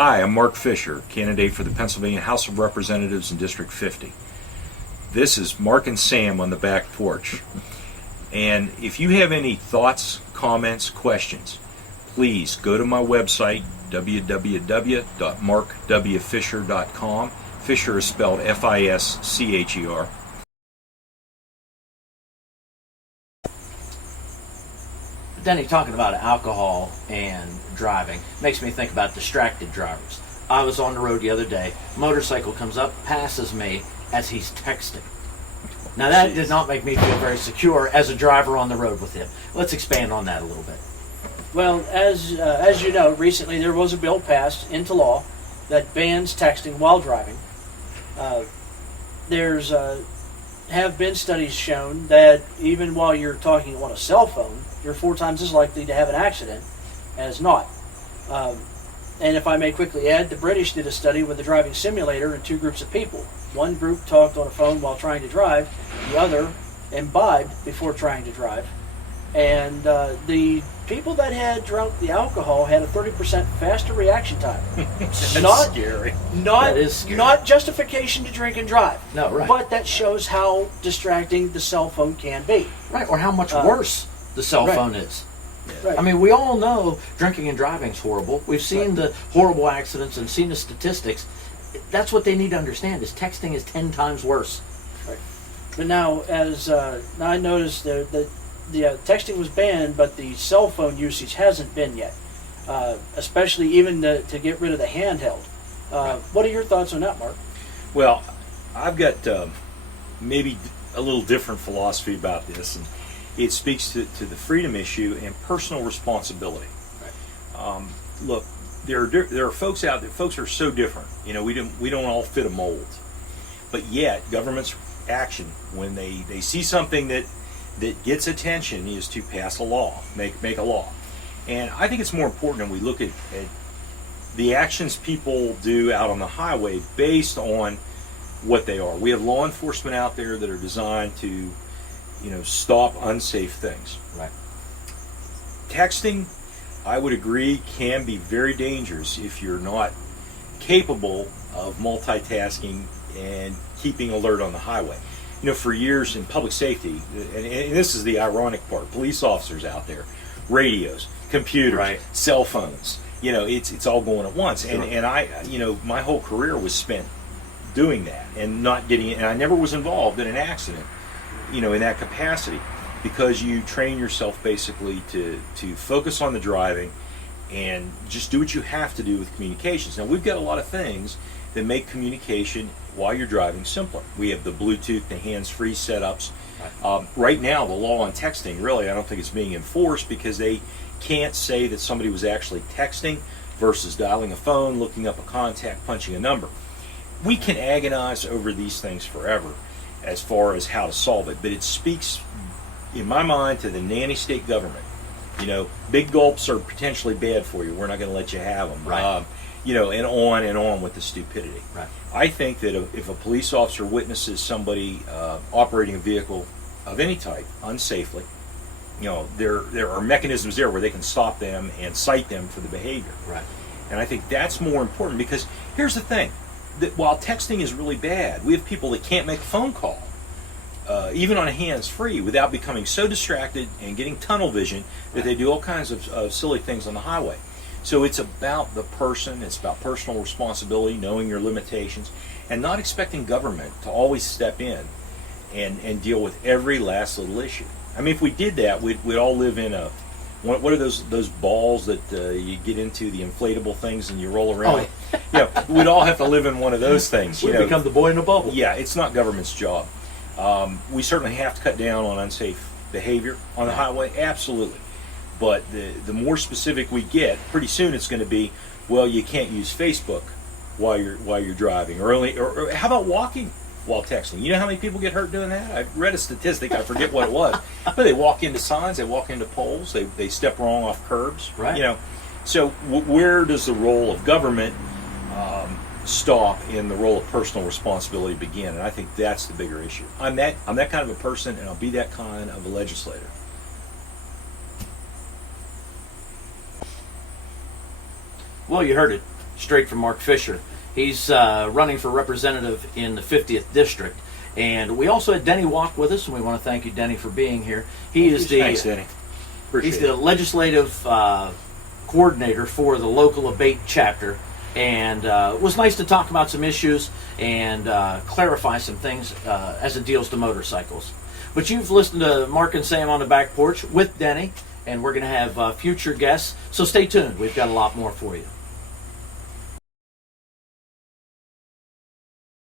Hi, I'm Mark Fischer, candidate for the Pennsylvania House of Representatives in District 50. This is Mark and Sam on the back porch. And if you have any thoughts, comments, questions, please go to my website, www.markwfischer.com. Fischer is spelled F-I-S-C-H-E-R. Denny, talking about alcohol and driving makes me think about distracted drivers. I was on the road the other day, motorcycle comes up, passes me as he's texting. Now that did not make me feel very secure as a driver on the road with him. Let's expand on that a little bit. Well, as you know, recently there was a bill passed into law that bans texting while driving. There's have been studies shown that even while you're talking on a cell phone, you're 4 times as likely to have an accident as not. And if I may quickly add, the British did a study with a driving simulator and 2 groups of people. One group talked on a phone while trying to drive, the other imbibed before trying to drive. And the people that had drunk the alcohol had a 30% faster reaction time. That's scary. That is scary. Not justification to drink and drive. No, right. But that shows how distracting the cell phone can be. Right, or how much worse the cell phone is. Right. I mean, we all know drinking and driving is horrible. We've seen the horrible accidents and seen the statistics. That's what they need to understand, is texting is 10 times worse. Right. But now, now I noticed that the texting was banned, but the cell phone usage hasn't been yet, especially even to get rid of the handheld. What are your thoughts on that, Mark? Well, I've got maybe a little different philosophy about this, and it speaks to the freedom issue and personal responsibility. Right. Look, there are folks out there. Folks are so different. You know, we don't all fit a mold, but yet government's action when they see something that gets attention is to pass a law, make a law. And I think it's more important when we look at the actions people do out on the highway based on what they are. We have law enforcement out there that are designed to, stop unsafe things. Right. Texting, I would agree, can be very dangerous if you're not capable of multitasking and keeping alert on the highway. For years in public safety, and this is the ironic part, police officers out there, radios, computers, right, cell phones, it's all going at once. Sure. And I, my whole career was spent doing that and not getting it, and I never was involved in an accident, in that capacity, because you train yourself basically to focus on the driving and just do what you have to do with communications. Now, we've got a lot of things that make communication while you're driving simpler. We have the Bluetooth, the hands-free setups. Right now, the law on texting, really, I don't think it's being enforced because they can't say that somebody was actually texting versus dialing a phone, looking up a contact, punching a number. We can agonize over these things forever as far as how to solve it, but it speaks, in my mind, to the nanny state government. Big gulps are potentially bad for you. We're not going to let you have them. Right. And on with the stupidity. Right. I think that if a police officer witnesses somebody operating a vehicle of any type unsafely, there are mechanisms there where they can stop them and cite them for the behavior. Right. And I think that's more important because here's the thing, that while texting is really bad, we have people that can't make a phone call, even on a hands-free, without becoming so distracted and getting tunnel vision that they do all kinds of silly things on the highway. So it's about the person, it's about personal responsibility, knowing your limitations, and not expecting government to always step in and deal with every last little issue. I mean, if we did that, we'd all live in a, what are those balls that you get into, the inflatable things, and you roll around? We'd all have to live in one of those things. We become the boy in a bubble. Yeah, it's not government's job. We certainly have to cut down on unsafe behavior on the highway, absolutely. But the more specific we get, pretty soon it's going to be, well, you can't use Facebook while you're driving, or how about walking while texting? You know how many people get hurt doing that? I read a statistic, I forget what it was, but they walk into signs, they walk into poles, they step wrong off curbs. Right. So where does the role of government stop and the role of personal responsibility begin? And I think that's the bigger issue. I'm that kind of a person, and I'll be that kind of a legislator. Well, you heard it. straight from Mark Fischer. He's running for representative in the 50th district. And we also had Denny Walk with us, and we want to thank you, Denny, for being here. He is the Thanks, Denny. Appreciate he's the legislative coordinator for the local abate chapter, and it was nice to talk about some issues and clarify some things as it deals to motorcycles. But you've listened to Mark and Sam on the Back Porch with Denny, and we're going to have future guests, so stay tuned. We've got a lot more for you.